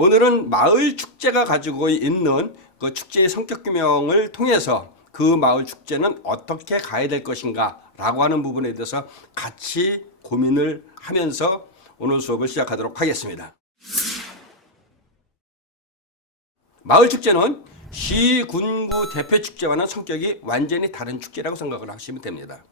오늘은 마을 축제가 가지고 있는 그 축제의 성격 규명을 통해서 그 마을 축제는 어떻게 가야 될 것인가 라고 하는 부분에 대해서 같이 고민을 하면서 오늘 수업을 시작하도록 하겠습니다. 마을 축제는 시, 군구 대표 축제와는 성격이 완전히 다른 축제라고 생각을 하시면 됩니다.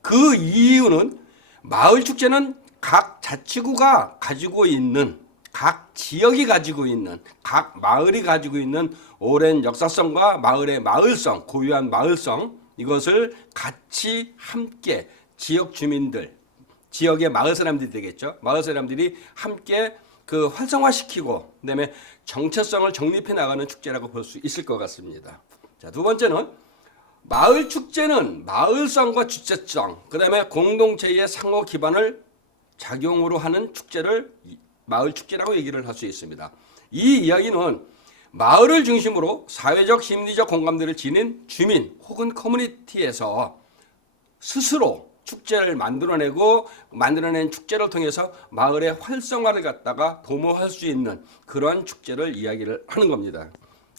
그 이유는 마을 축제는 각 자치구가 가지고 있는, 각 지역이 가지고 있는, 각 마을이 가지고 있는 오랜 역사성과 마을의 마을성, 고유한 마을성, 이것을 같이 함께 지역 주민들, 지역의 마을 사람들이 되겠죠. 마을 사람들이 함께 그 활성화시키고 그다음에 정체성을 정립해 나가는 축제라고 볼 수 있을 것 같습니다. 자, 두 번째는 마을 축제는 마을성과 주체성, 그다음에 공동체의 상호 기반을 작용으로 하는 축제를 마을 축제라고 얘기를 할 수 있습니다. 이 이야기는 마을을 중심으로 사회적 심리적 공감대를 지닌 주민 혹은 커뮤니티에서 스스로 축제를 만들어낸 축제를 통해서 마을의 활성화를 갖다가 도모할 수 있는 그러한 축제를 이야기를 하는 겁니다.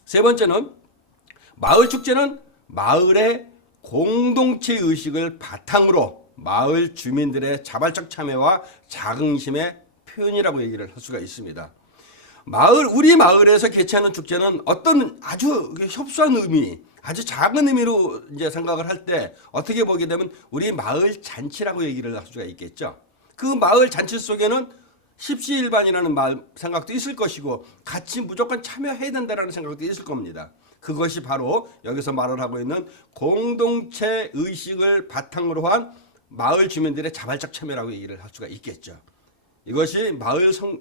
세 번째는 마을 축제는 마을의 공동체 의식을 바탕으로 마을 주민들의 자발적 참여와 자긍심의 표현이라고 얘기를 할 수가 있습니다. 우리 마을에서 개최하는 축제는 어떤 아주 협소한 의미, 아주 작은 의미로 이제 생각을 할 때 어떻게 보게 되면 우리 마을 잔치라고 얘기를 할 수가 있겠죠. 그 마을 잔치 속에는 십시일반이라는 생각도 있을 것이고 같이 무조건 참여해야 된다는 생각도 있을 겁니다. 그것이 바로 여기서 말을 하고 있는 공동체 의식을 바탕으로 한 마을 주민들의 자발적 참여라고 얘기를 할 수가 있겠죠. 이것이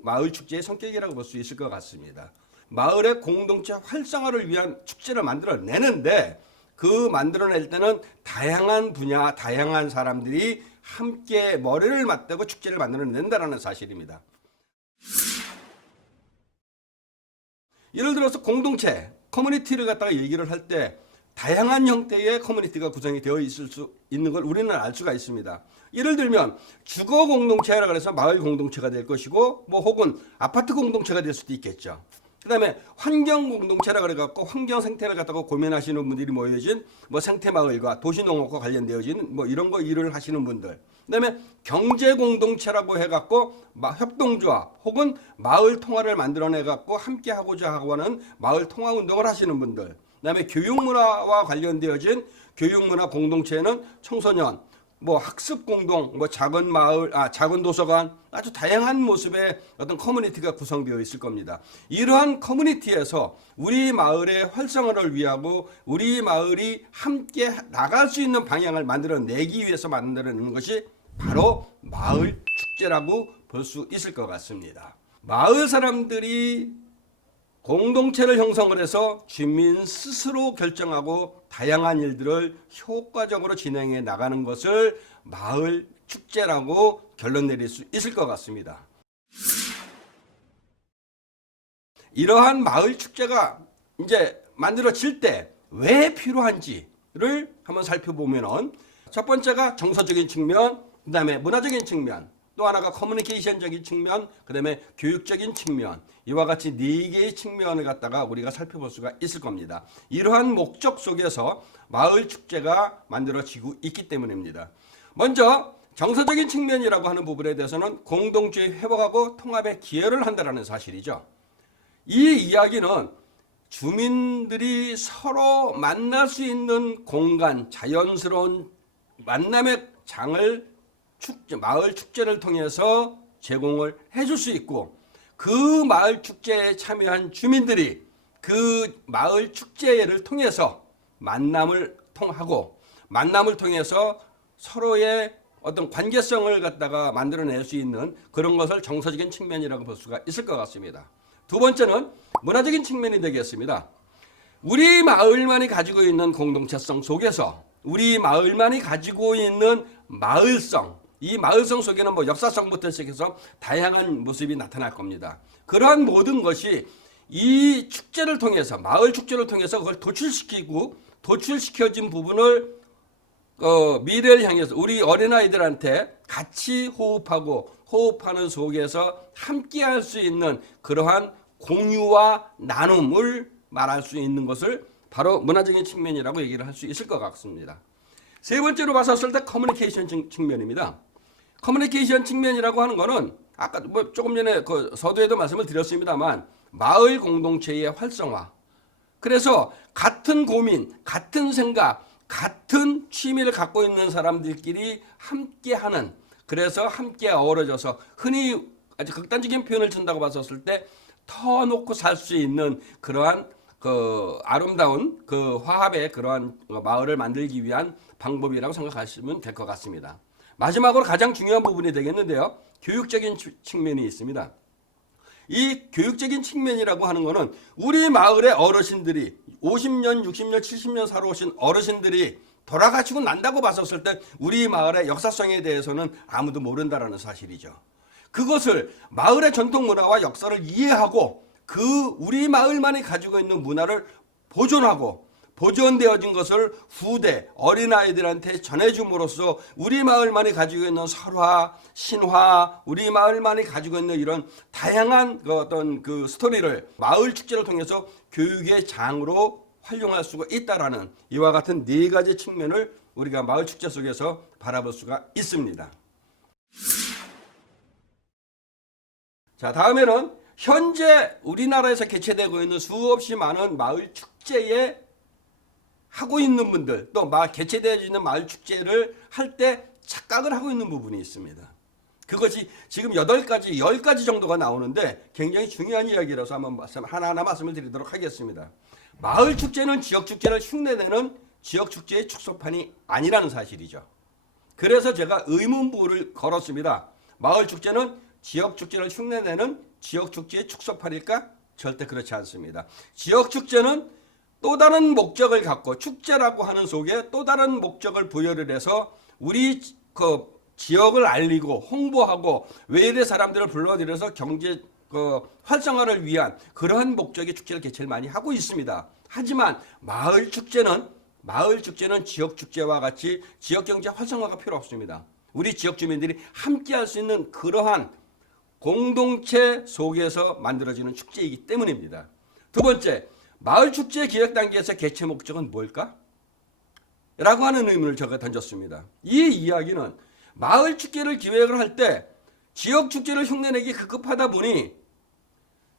마을 축제의 성격이라고 볼 수 있을 것 같습니다. 마을의 공동체 활성화를 위한 축제를 만들어내는데 그 만들어낼 때는 다양한 분야, 다양한 사람들이 함께 머리를 맞대고 축제를 만들어낸다는 사실입니다. 예를 들어서 공동체, 커뮤니티를 갖다가 얘기를 할 때 다양한 형태의 커뮤니티가 구성이 되어 있을 수 있는 걸 우리는 알 수가 있습니다. 예를 들면 주거 공동체라 그래서 마을 공동체가 될 것이고 뭐 혹은 아파트 공동체가 될 수도 있겠죠. 그다음에 환경 공동체라 그래 갖고 환경 생태를 갖다가 고민하시는 분들이 모여진 뭐 생태 마을과 도시 농업과 관련되어진 뭐 이런 거 일을 하시는 분들. 그다음에 경제 공동체라고 해 갖고 협동조합 혹은 마을 통화를 만들어내 갖고 함께 하고자 하는 마을 통화 운동을 하시는 분들. 그다음에 교육문화와 관련되어진 교육문화 공동체에는 청소년, 뭐 학습 공동, 뭐 작은 마을, 작은 도서관, 아주 다양한 모습의 어떤 커뮤니티가 구성되어 있을 겁니다. 이러한 커뮤니티에서 우리 마을의 활성화를 위하고 우리 마을이 함께 나갈 수 있는 방향을 만들어내기 위해서 만들어내는 것이 바로 마을 축제라고 볼 수 있을 것 같습니다. 마을 사람들이 공동체를 형성을 해서 주민 스스로 결정하고 다양한 일들을 효과적으로 진행해 나가는 것을 마을 축제라고 결론 내릴 수 있을 것 같습니다. 이러한 마을 축제가 이제 만들어질 때 왜 필요한지를 한번 살펴보면은 첫 번째가 정서적인 측면, 그다음에 문화적인 측면, 또 하나가 커뮤니케이션적인 측면, 그다음에 교육적인 측면, 이와 같이 네 개의 측면을 갖다가 우리가 살펴볼 수가 있을 겁니다. 이러한 목적 속에서 마을 축제가 만들어지고 있기 때문입니다. 먼저 정서적인 측면이라고 하는 부분에 대해서는 공동체의 회복하고 통합에 기여를 한다는 사실이죠. 이 이야기는 주민들이 서로 만날 수 있는 공간, 자연스러운 만남의 장을 마을 축제를 통해서 제공을 해줄 수 있고 그 마을 축제에 참여한 주민들이 그 마을 축제를 통해서 만남을 통해서 서로의 어떤 관계성을 갖다가 만들어낼 수 있는 그런 것을 정서적인 측면이라고 볼 수가 있을 것 같습니다. 두 번째는 문화적인 측면이 되겠습니다. 우리 마을만이 가지고 있는 공동체성 속에서 우리 마을만이 가지고 있는 마을성, 이 마을성 속에는 뭐 역사성부터 시작해서 다양한 모습이 나타날 겁니다. 그러한 모든 것이 이 축제를 통해서, 마을 축제를 통해서 그걸 도출시켜진 부분을 미래를 향해서 우리 어린아이들한테 같이 호흡하는 속에서 함께 할 수 있는 그러한 공유와 나눔을 말할 수 있는 것을 바로 문화적인 측면이라고 얘기를 할 수 있을 것 같습니다. 세 번째로 봤었을 때 커뮤니케이션 측면입니다. 커뮤니케이션 측면이라고 하는 것은 아까 뭐 조금 전에 그 서두에도 말씀을 드렸습니다만 마을 공동체의 활성화. 그래서 같은 고민, 같은 생각, 같은 취미를 갖고 있는 사람들끼리 함께하는, 그래서 함께 어우러져서 흔히 아주 극단적인 표현을 준다고 봤었을 때 터놓고 살 수 있는 그러한 그 아름다운 그 화합의 그러한 마을을 만들기 위한 방법이라고 생각하시면 될 것 같습니다. 마지막으로 가장 중요한 부분이 되겠는데요. 교육적인 측면이 있습니다. 이 교육적인 측면이라고 하는 것은 우리 마을의 어르신들이 50년, 60년, 70년 살아오신 어르신들이 돌아가시고 난다고 봤었을 때 우리 마을의 역사성에 대해서는 아무도 모른다라는 사실이죠. 그것을 마을의 전통 문화와 역사를 이해하고 그 우리 마을만이 가지고 있는 문화를 보존하고 보존되어진 것을 후대 어린아이들한테 전해줌으로써 우리 마을만이 가지고 있는 설화, 신화, 우리 마을만이 가지고 있는 이런 다양한 어떤 그 스토리를 마을 축제를 통해서 교육의 장으로 활용할 수가 있다라는 이와 같은 네 가지 측면을 우리가 마을 축제 속에서 바라볼 수가 있습니다. 자, 다음에는 현재 우리나라에서 개최되고 있는 수없이 많은 마을 축제에 하고 있는 분들, 또 개최되어 있는 마을 축제를 할 때 착각을 하고 있는 부분이 있습니다. 그것이 지금 8가지, 10가지 정도가 나오는데 굉장히 중요한 이야기라서 한번 하나하나 말씀을 드리도록 하겠습니다. 마을 축제는 지역 축제를 흉내내는 지역 축제의 축소판이 아니라는 사실이죠. 그래서 제가 의문부를 걸었습니다. 마을 축제는 지역 축제를 흉내내는 지역 축제의 축소판일까? 절대 그렇지 않습니다. 지역 축제는 또 다른 목적을 갖고 축제라고 하는 속에 또 다른 목적을 부여를 해서 우리 그 지역을 알리고 홍보하고 외래 사람들을 불러들여서 경제 활성화를 위한 그러한 목적의 축제를 개최를 많이 하고 있습니다. 하지만 마을 축제는 지역 축제와 같이 지역 경제 활성화가 필요 없습니다. 우리 지역 주민들이 함께 할 수 있는 그러한 공동체 속에서 만들어지는 축제이기 때문입니다. 두 번째, 마을 축제 기획 단계에서 개최 목적은 뭘까? 라고 하는 의문을 제가 던졌습니다. 이 이야기는 마을 축제를 기획을 할 때 지역 축제를 흉내내기 급급하다 보니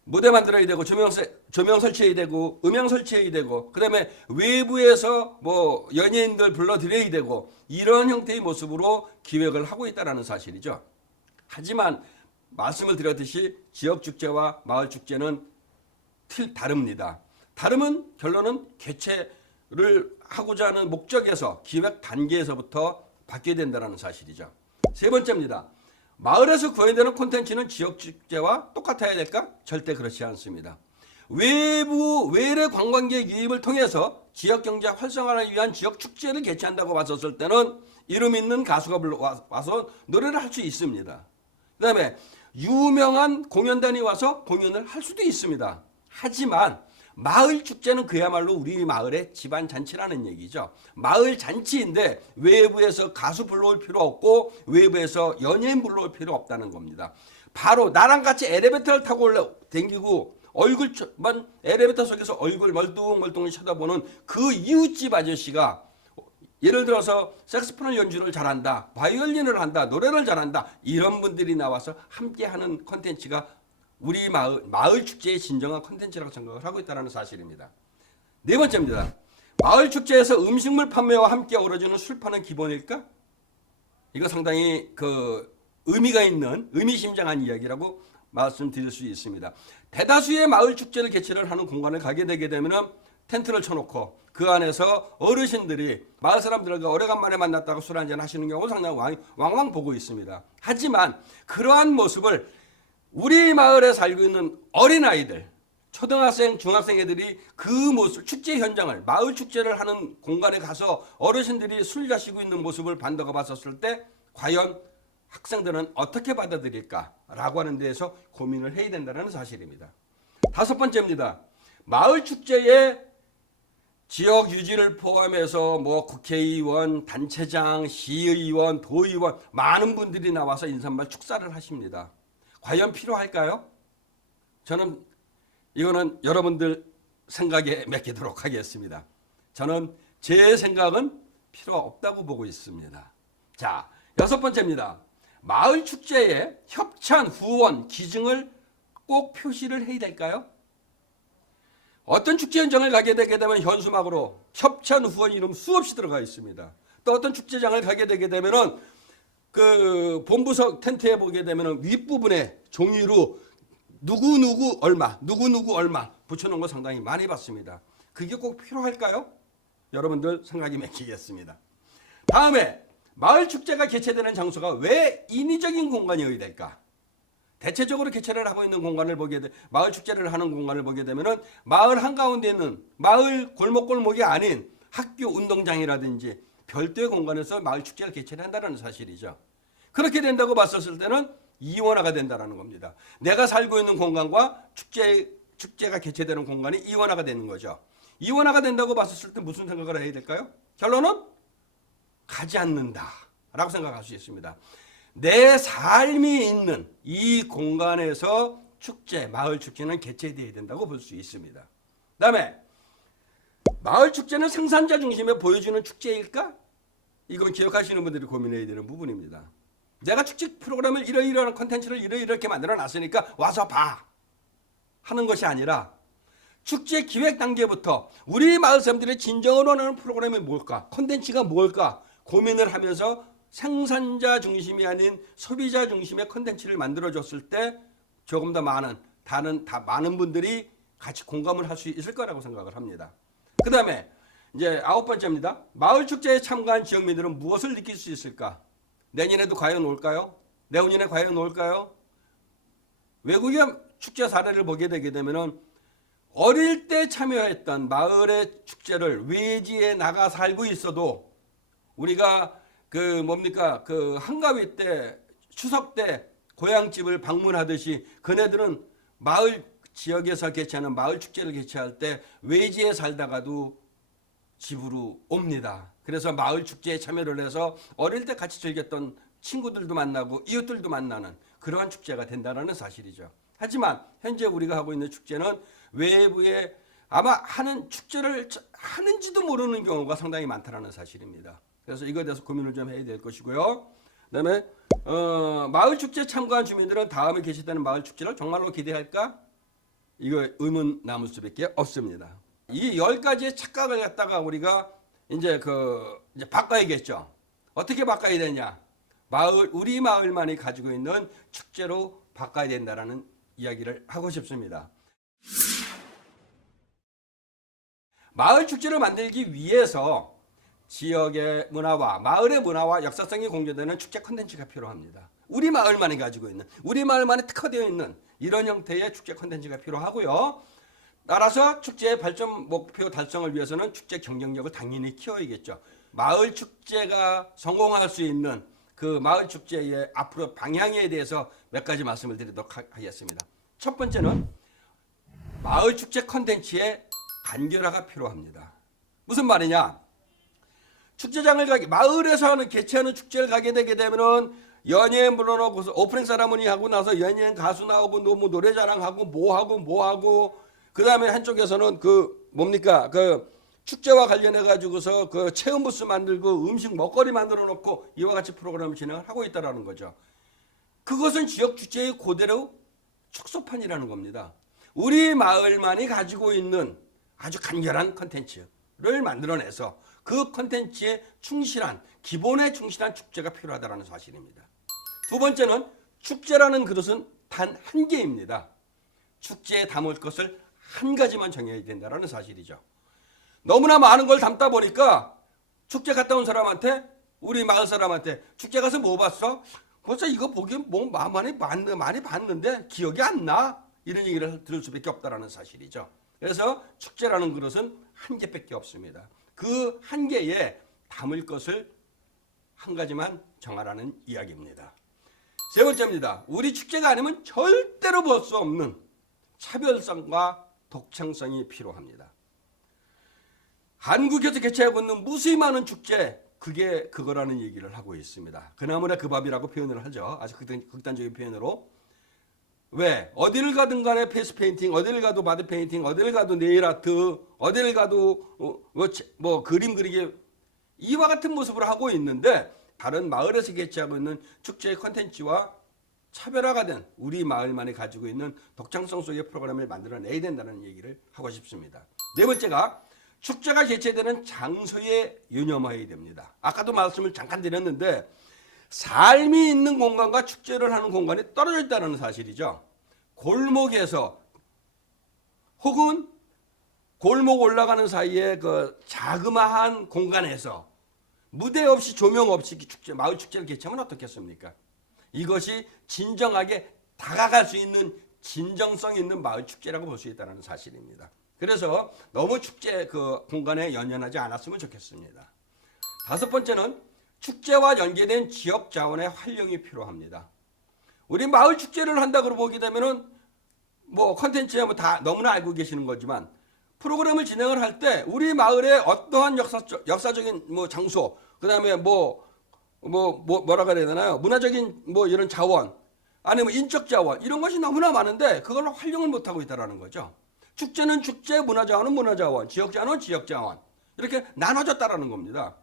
무대 만들어야 되고 조명 설치해야 되고 음향 설치해야 되고 그다음에 외부에서 뭐 연예인들 불러들여야 되고 이런 형태의 모습으로 기획을 하고 있다는 사실이죠. 하지만 말씀을 드렸듯이 지역 축제와 마을 축제는 다릅니다. 다름은 결론은 개최를 하고자 하는 목적에서 기획 단계에서부터 바뀌어야 된다는 사실이죠. 세 번째입니다. 마을에서 구현되는 콘텐츠는 지역 축제와 똑같아야 될까? 절대 그렇지 않습니다. 외래 관광객 유입을 통해서 지역 경제 활성화를 위한 지역 축제를 개최한다고 봤었을 때는 이름 있는 가수가 와서 노래를 할 수 있습니다. 그 다음에 유명한 공연단이 와서 공연을 할 수도 있습니다. 하지만 마을 축제는 그야말로 우리 마을의 집안 잔치라는 얘기죠. 마을 잔치인데 외부에서 가수 불러올 필요 없고 외부에서 연예인 불러올 필요 없다는 겁니다. 바로 나랑 같이 엘리베이터를 타고 댕기고 얼굴만 엘리베이터 속에서 얼굴 멀뚱멀뚱히 쳐다보는 그 이웃집 아저씨가 예를 들어서 색소폰 연주를 잘한다, 바이올린을 한다, 노래를 잘한다 이런 분들이 나와서 함께하는 콘텐츠가 우리 마을 축제의 진정한 콘텐츠라고 생각을 하고 있다는 사실입니다. 네 번째입니다. 마을 축제에서 음식물 판매와 함께 어우러지는 술판은 기본일까? 이거 상당히 의미가 있는 의미심장한 이야기라고 말씀드릴 수 있습니다. 대다수의 마을 축제를 개최를 하는 공간을 가게 되게 되면 텐트를 쳐놓고 그 안에서 어르신들이 마을 사람들과 오래간만에 만났다고 술 한잔 하시는 경우 상당히 왕왕 보고 있습니다. 하지만 그러한 모습을 우리 마을에 살고 있는 어린아이들, 초등학생, 중학생 애들이 그 모습, 축제 현장을, 마을 축제를 하는 공간에 가서 어르신들이 술 마시고 있는 모습을 반다고 봤었을 때 과연 학생들은 어떻게 받아들일까라고 하는 데에서 고민을 해야 된다는 사실입니다. 다섯 번째입니다. 마을 축제에 지역 유지를 포함해서 뭐 국회의원, 단체장, 시의원, 도의원 많은 분들이 나와서 인사말 축사를 하십니다. 과연 필요할까요? 저는 이거는 여러분들 생각에 맡기도록 하겠습니다. 저는 제 생각은 필요 없다고 보고 있습니다. 자, 6번째입니다. 마을 축제에 협찬, 후원, 기증을 꼭 표시를 해야 될까요? 어떤 축제 현장을 가게 되게 되면 현수막으로 협찬, 후원 이름 수없이 들어가 있습니다. 또 어떤 축제장을 가게 되게 되면은 그 본부석 텐트에 보게 되면은 윗부분에 종이로 누구누구 얼마, 누구누구 얼마 붙여놓은 거 상당히 많이 봤습니다. 그게 꼭 필요할까요? 여러분들 생각이 맥히겠습니다. 다음에 마을 축제가 개최되는 장소가 왜 인위적인 공간이어야 될까? 대체적으로 개최를 하고 있는 공간을 보게 돼, 마을 축제를 하는 공간을 보게 되면은 마을 한가운데 있는 마을 골목골목이 아닌 학교 운동장이라든지 별도의 공간에서 마을 축제를 개최를 한다는 사실이죠. 그렇게 된다고 봤었을 때는 이원화가 된다는 겁니다. 내가 살고 있는 공간과 축제가 개최되는 공간이 이원화가 되는 거죠. 이원화가 된다고 봤었을 때 무슨 생각을 해야 될까요? 결론은 가지 않는다라고 생각할 수 있습니다. 내 삶이 있는 이 공간에서 축제, 마을 축제는 개최되어야 된다고 볼 수 있습니다. 그다음에 마을 축제는 생산자 중심에 보여주는 축제일까? 이건 기억하시는 분들이 고민해야 되는 부분입니다. 내가 축제 프로그램을 이러이러한 콘텐츠를 이렇게 만들어 놨으니까 와서 봐 하는 것이 아니라 축제 기획 단계부터 우리 마을 사람들이 진정으로 원하는 프로그램이 뭘까? 콘텐츠가 뭘까? 고민을 하면서 생산자 중심이 아닌 소비자 중심의 콘텐츠를 만들어줬을 때 조금 더 많은 많은 분들이 같이 공감을 할 수 있을 거라고 생각을 합니다. 그 다음에 이제 9번째입니다. 마을 축제에 참가한 지역민들은 무엇을 느낄 수 있을까? 내년에도 과연 올까요? 내후년에 과연 올까요? 외국의 축제 사례를 보게 되게 되면은 어릴 때 참여했던 마을의 축제를 외지에 나가 살고 있어도 우리가 그 한가위 때 추석 때 고향집을 방문하듯이 그네들은 마을 지역에서 개최하는 마을 축제를 개최할 때 외지에 살다가도 집으로 옵니다. 그래서 마을 축제에 참여를 해서 어릴 때 같이 즐겼던 친구들도 만나고 이웃들도 만나는 그러한 축제가 된다는 사실이죠. 하지만 현재 우리가 하고 있는 축제는 외부에 아마 하는 축제를 하는지도 모르는 경우가 상당히 많다는 사실입니다. 그래서 이거에 대해서 고민을 좀 해야 될 것이고요. 그다음에 마을 축제 참가한 주민들은 다음에 개최되는 마을 축제를 정말로 기대할까? 이거 의문 남을 수밖에 없습니다. 이 10가지의 착각을 갖다가 우리가 이제 바꿔야겠죠. 어떻게 바꿔야 되냐? 우리 마을만이 가지고 있는 축제로 바꿔야 된다라는 이야기를 하고 싶습니다. 마을 축제를 만들기 위해서 지역의 문화와 마을의 문화와 역사성이 공존되는 축제 콘텐츠가 필요합니다. 우리 마을만이 가지고 있는, 우리 마을만이 특화되어 있는 이런 형태의 축제 콘텐츠가 필요하고요. 따라서 축제의 발전 목표 달성을 위해서는 축제 경쟁력을 당연히 키워야겠죠. 마을 축제가 성공할 수 있는 그 마을 축제의 앞으로 방향에 대해서 몇 가지 말씀을 드리도록 하겠습니다. 첫 번째는 마을 축제 콘텐츠의 간결화가 필요합니다. 무슨 말이냐? 마을에서 개최하는 축제를 가게 되게 되면은 연예인 불러놓고 오프닝 세라머니 하고 나서 연예인 가수 나오고 노래 자랑하고 뭐하고 그 다음에 한쪽에서는 축제와 관련해 가지고서 체험 부스 만들고 음식 먹거리 만들어 놓고 이와 같이 프로그램을 진행을 하고 있다라는 거죠. 그것은 지역 축제의 그대로 축소판이라는 겁니다. 우리 마을만이 가지고 있는 아주 간결한 컨텐츠를 만들어내서 그 컨텐츠에 기본에 충실한 축제가 필요하다는 사실입니다. 두 번째는 축제라는 그릇은 단 한 개입니다. 축제에 담을 것을 한 가지만 정해야 된다는 사실이죠. 너무나 많은 걸 담다 보니까 축제 갔다 온 사람한테, 우리 마을 사람한테 축제 가서 뭐 봤어? 벌써 이거 보기엔 많이 봤는데 기억이 안 나? 이런 얘기를 들을 수밖에 없다는 사실이죠. 그래서 축제라는 그릇은 한 개밖에 없습니다. 그 한 개에 담을 것을 한 가지만 정하라는 이야기입니다. 세 번째입니다. 우리 축제가 아니면 절대로 볼 수 없는 차별성과 독창성이 필요합니다. 한국에서 개최하고 있는 무수히 많은 축제, 그게 그거라는 얘기를 하고 있습니다. 그나무나 그 밥이라고 표현을 하죠. 아주 극단적인 표현으로. 왜? 어디를 가든 간에 페이스 페인팅, 어디를 가도 바디 페인팅, 어디를 가도 네일 아트, 어디를 가도 뭐 그림 그리기 이와 같은 모습을 하고 있는데 다른 마을에서 개최하고 있는 축제의 콘텐츠와 차별화가 된 우리 마을만이 가지고 있는 독창성 속의 프로그램을 만들어내야 된다는 얘기를 하고 싶습니다. 네 번째가 축제가 개최되는 장소에 유념해야 됩니다. 아까도 말씀을 잠깐 드렸는데 삶이 있는 공간과 축제를 하는 공간이 떨어져 있다는 사실이죠. 골목에서 혹은 골목 올라가는 사이에 그 자그마한 공간에서 무대 없이 조명 없이 축제, 마을 축제를 개최하면 어떻겠습니까? 이것이 진정하게 다가갈 수 있는 진정성 있는 마을 축제라고 볼 수 있다는 사실입니다. 그래서 너무 축제 그 공간에 연연하지 않았으면 좋겠습니다. 다섯 번째는 축제와 연계된 지역 자원의 활용이 필요합니다. 우리 마을 축제를 한다고 보게 되면은 뭐 컨텐츠야 뭐 다 너무나 알고 계시는 거지만 프로그램을 진행을 할 때 우리 마을의 어떠한 역사적인 뭐 장소, 그다음에 뭐라 그래야 되나요? 문화적인 뭐 이런 자원, 아니면 인적 자원 이런 것이 너무나 많은데 그걸 활용을 못 하고 있다라는 거죠. 축제는 축제, 문화자원은 문화자원, 지역자원은 지역자원 이렇게 나눠졌다라는 겁니다.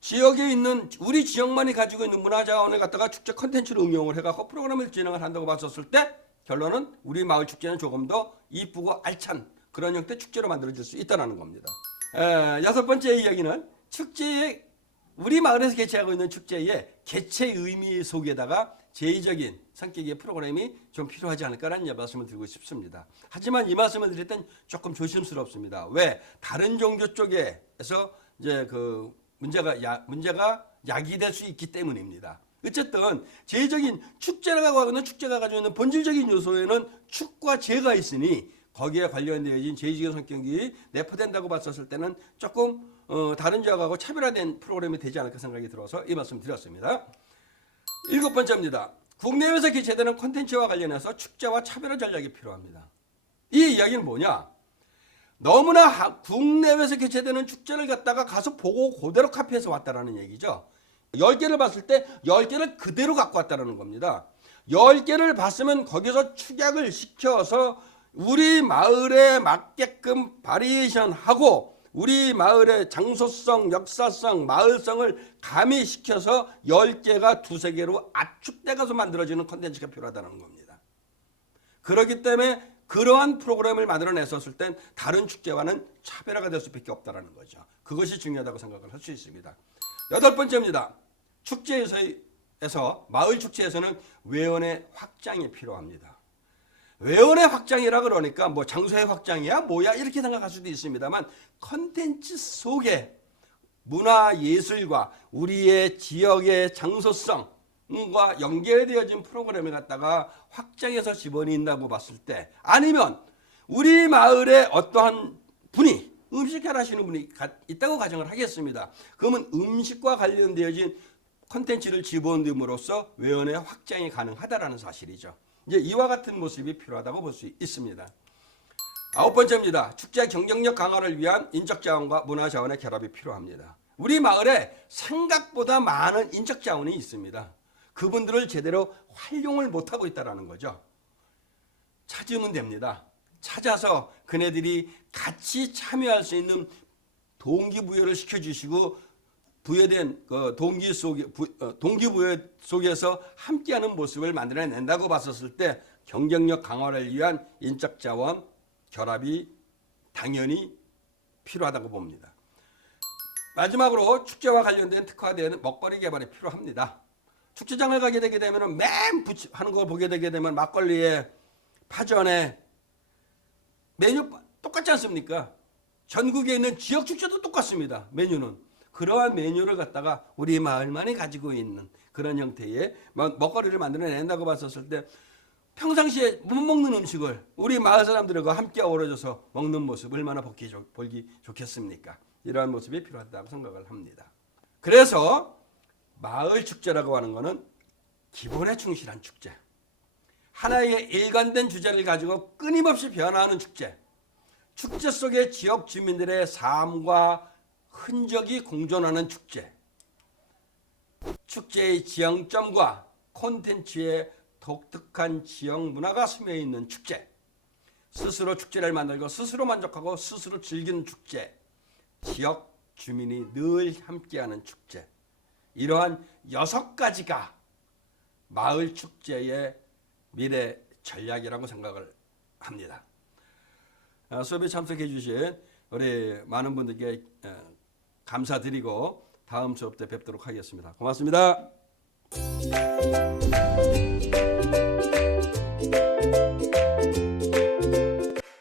지역에 있는 우리 지역만이 가지고 있는 문화자원을 갖다가 축제 컨텐츠로 응용을 해갖고 프로그램을 진행을 한다고 봤었을 때 결론은 우리 마을 축제는 조금 더 이쁘고 알찬 그런 형태 축제로 만들어질 수 있다는 겁니다. 여섯 번째 이야기는 축제의 우리 마을에서 개최하고 있는 축제의 개최 의미 속에다가 제의적인 성격의 프로그램이 좀 필요하지 않을까라는 말씀을 드리고 싶습니다. 하지만 이 말씀을 드릴 땐 조금 조심스럽습니다. 왜? 다른 종교 쪽에서 이제 그 문제가 야기될 수 있기 때문입니다. 어쨌든 제의적인 축제가 가지고 있는 본질적인 요소에는 축과 제가 있으니 거기에 관련되어진 제의적인 성격이 내포된다고 봤었을 때는 조금 다른 지역하고 차별화된 프로그램이 되지 않을까 생각이 들어서 이 말씀 드렸습니다. 일곱 번째입니다. 국내에서 개최되는 콘텐츠와 관련해서 축제와 차별화 전략이 필요합니다. 이 이야기는 뭐냐? 너무나 국내에서 개최되는 축제를 갖다가 가서 보고 그대로 카피해서 왔다라는 얘기죠. 10개를 봤을 때 10개를 그대로 갖고 왔다라는 겁니다. 10개를 봤으면 거기서 축약을 시켜서 우리 마을에 맞게끔 바리에이션하고 우리 마을의 장소성, 역사성, 마을성을 가미시켜서 10개가 두세 개로 압축돼가서 만들어지는 콘텐츠가 필요하다는 겁니다. 그렇기 때문에 그러한 프로그램을 만들어냈었을 땐 다른 축제와는 차별화가 될 수밖에 없다는 거죠. 그것이 중요하다고 생각을 할 수 있습니다. 여덟 번째입니다. 축제에서 마을 축제에서는 외연의 확장이 필요합니다. 외연의 확장이라 그러니까 뭐 장소의 확장이야 뭐야 이렇게 생각할 수도 있습니다만 컨텐츠 속에 문화 예술과 우리의 지역의 장소성과 연결되어진 프로그램을 갖다가 확장해서 집어넣는다고 봤을 때 아니면 우리 마을에 어떠한 분이 음식을 하시는 분이 있다고 가정을 하겠습니다. 그러면 음식과 관련되어진 컨텐츠를 집어넣음으로써 외연의 확장이 가능하다라는 사실이죠. 이제 이와 같은 모습이 필요하다고 볼 수 있습니다. 아홉 번째입니다. 축제 경쟁력 강화를 위한 인적 자원과 문화 자원의 결합이 필요합니다. 우리 마을에 생각보다 많은 인적 자원이 있습니다. 그분들을 제대로 활용을 못하고 있다는 거죠. 찾으면 됩니다. 찾아서 그네들이 같이 참여할 수 있는 동기부여를 시켜주시고 부여된 그 동기부여 속에서 함께하는 모습을 만들어낸다고 봤었을 때 경쟁력 강화를 위한 인적 자원 결합이 당연히 필요하다고 봅니다. 마지막으로 축제와 관련된 특화된 먹거리 개발이 필요합니다. 축제장을 가게 되게 되면 하는 걸 보게 되게 되면 막걸리에 파전에 메뉴 똑같지 않습니까? 전국에 있는 지역 축제도 똑같습니다. 메뉴는. 그러한 메뉴를 갖다가 우리 마을만이 가지고 있는 그런 형태의 먹거리를 만들어낸다고 봤었을 때 평상시에 못 먹는 음식을 우리 마을 사람들과 함께 어우러져서 먹는 모습 얼마나 보기 좋겠습니까? 이러한 모습이 필요하다고 생각을 합니다. 그래서 마을 축제라고 하는 것은 기본에 충실한 축제, 하나의 일관된 주제를 가지고 끊임없이 변화하는 축제, 축제 속에 지역 주민들의 삶과 흔적이 공존하는 축제, 축제의 지향점과 콘텐츠의 독특한 지역 문화가 스며 있는 축제. 스스로 축제를 만들고 스스로 만족하고 스스로 즐기는 축제. 지역 주민이 늘 함께하는 축제. 이러한 6가지가 마을 축제의 미래 전략이라고 생각을 합니다. 수업에 참석해 주신 우리 많은 분들께 감사드리고 다음 수업 때 뵙도록 하겠습니다. 고맙습니다.